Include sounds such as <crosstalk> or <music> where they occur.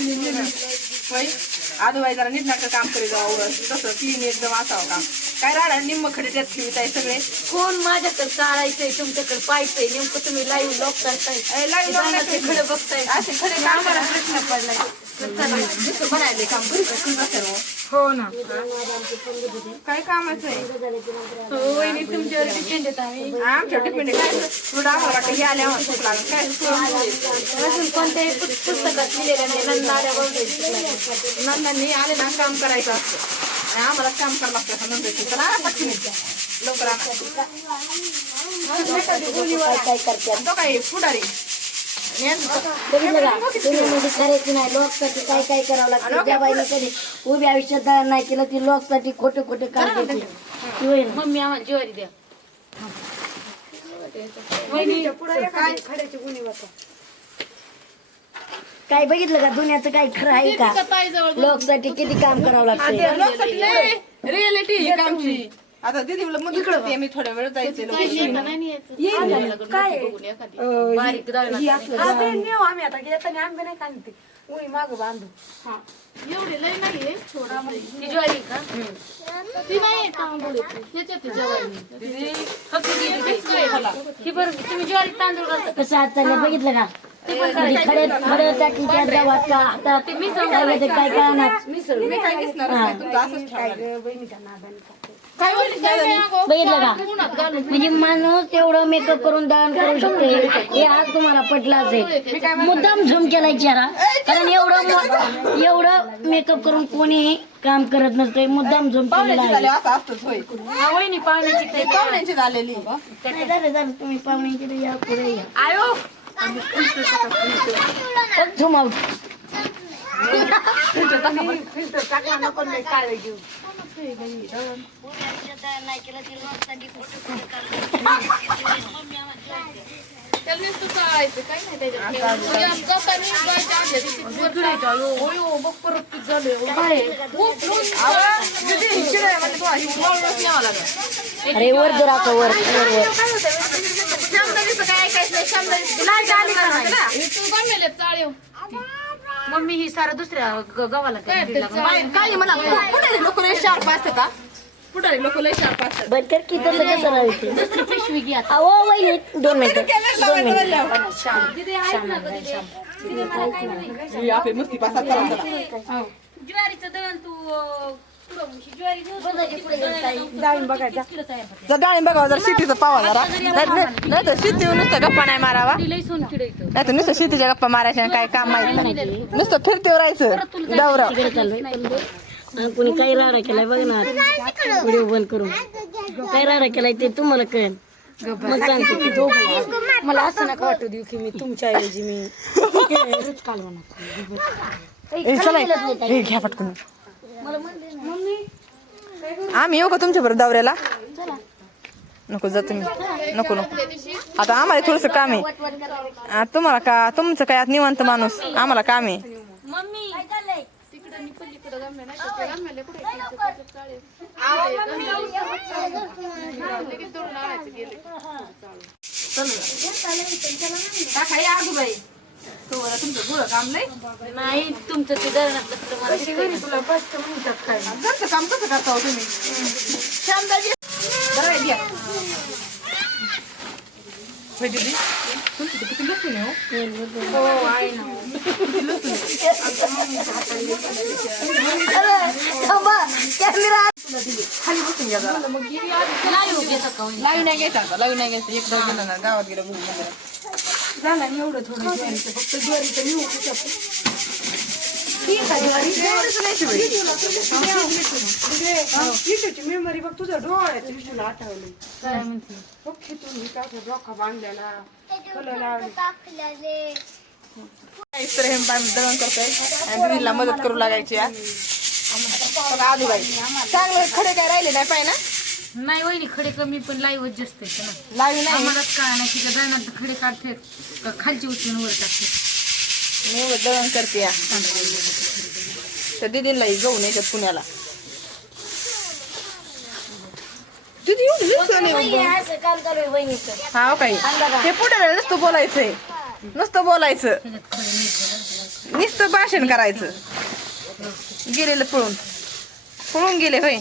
होय आजोबाई जरा नीटनाटक काम करीत जावं तसं क्लीन एकदम असावं काम. काय राहणार निम्म खडे त्यात ठेवीत आहे सगळे? कोण माझ्याकडे चाळायचंय तुमच्याकडे पाहायचंय नेमकं तुम्ही लाईव्ह लॉक करताय. ए, live lock नाही ते खडे बघताय. असे खडे काम करा प्रश्न पडलाय? नुसतं बनायले काम करू हो ना. काय कामाचं आहे? वहिनी तुमच्यावर डिपेंड येत आम्ही. आमच्या टिफिन काय? थोडं आम्हाला वाटतं हे आले आम्हाला भूक लागली. काय? पुस्त- पुस्तकात लिहिलेल्या नाही. नंदाऱ्या बघायची नंदांनी आले ना काम करायचं असतं. आणि आम्हाला काम करावं लागतं नंदाची तर आणा पटकन लवकर आणा तो काय पुढारी. म्हणजे करायची नाही लोकसाठी काय काय करावं लागतं? ज्या बाईने कधी उभी आयुष्यात नाही केलं ती लोकसाठी खोटे खोटे काम करते. ती मम्मी आम्हाला ज्वारी द्या. काय? बघितलं का? दुनियाचं काय खरं आहे का? लोकसाठी किती काम करावं लागतं रिअलिटी ही कामची. आता दीदी मध्ये करते मी थोड्या वेळ जायचे बारीक दाळ आम्ही आता येताना आंबे नाही सांगते उई माग बांधू. एवढे लय नाहीये. थोडा ज्वारी का? ती नाही जवारी. ही बरं तुम्ही ज्वारी तांदूळ कसं आज चाललंय बघितलं का खडे खडे गावात का आता काय? बघितलं का? म्हणजे माणूस एवढं मेकअप करून दान करू शकते हे आज तुम्हाला पटलं असेल मुद्दाम झूम केलाय चेहरा. कारण एवढं एवढं मेकअप करून कोणी काम करत नसते मुद्दाम झूम केलेला पाहुण्याची झाले आहे असं असतंच होय. हा वहिनी पाण्याची ते पाहुण्याची झालेली नाही, झालं, झालं. तुम्ही पाहुण्याची तर या पुढे या आयो झूम आउट त्याला नुसतं चाळायचं काय नाही त्याच्यात ठेवायचं. या जाताना बायच्या आधी तिथे वर चाळायचं. होय हो, बघ परत ते झालंय हो. उठून अरे वर जर आता वर वर वर शामदानीचं काय हो. मम्मी ही सारं दुसऱ्या ग- गावाला काय म्हणा? लोक लय शार्प असतात का पुढारी लोक लय शार्प असतात. बंद कर की तसं कसं राहायचं दुसरी पिशवी घ्या अहो वहिनी दोन मिनिटं. दोन मिनिटं. आपली मस्ती पासात चला चला. ज्वारीचं दळण तू अं, ही ज्वारी जर डाळिंब बघावं जर शेतीचं पावा जरा. नाही तर शेती नुसतं गप्पा नाही मारावा. नाही तर नुसतं शेतीच्या गप्पा मारायच्या काय काम माहीत नाही नुसतं फिरते राहायचं डवरा. तिकडे चाललोय हा, कुणी काही राडा केलाय बघ ना. व्हिडिओ बंद करून. काय राडा केलाय ते तुम्हाला कळेल. मग सांगते की दोघं मला असं नका वाटू देऊ की मी तुमच्या ऐवजी मी <laughs> ए, घ्या पटकन. आम्ही येऊ का तुमच्या बरोबर दौऱ्याला? नको जा तुम्ही. नको नको. आता आम्हाला थोडस काम. आहे तुम्हाला का तुमचं काय? आता निवांत माणूस. आम्हाला काम. आहे मम्मी. तिकडे बाई तुमचं गुळ काम नाही? नाही तुमचं ते मला दिसतंय. ना. घरचं काम कसं करता हो तुम्ही? श्यामदाजी बरं आहे, घ्या. होय दीदी. तुमची तर किती लसूण आहे हो? खाली बसून घ्या जरा. लाईव्ह घेता का वहिनी? लाईव्ह नाही घ्यायचा आता. लाईव्ह नाही घ्यायचं. एकदा गेलं ना गावात गेलं बघून वगैरे झालं ना एवढं थोडं ज्वारीचं फक्त ज्वारीचं मी होऊ शकतो नाही. मेमरी बघ तुझ्या डोळ्यात विषूला आठवली. काय बघ टाकलं डोका बांधलेला कलर लावली. हे दळण करतोय. आणि दीदीला मदत करू लागायची बघा आजूबाई. चांगलं खडे काय राहिले नाही पाहिजे ना? नाही वहिनी खडे कमी पण लाईव्ह जास्त ना. लाईव्ह नाही. आम्हालाच कळा नाही खडे काढते का खालची उचलून वर टाकते मी दळण करते या. तर दीदीला जाऊन यायच्यात पुण्याला. दीदी एवढी दिसत नाही असं काम चालू आहे वहिनीचं. हा काही हे पुढे नसतं बोलायचंय. नुसतं बोलायचं. नुसतं भाषण करायचं. गेलेलं पळून. पळून गेले होय.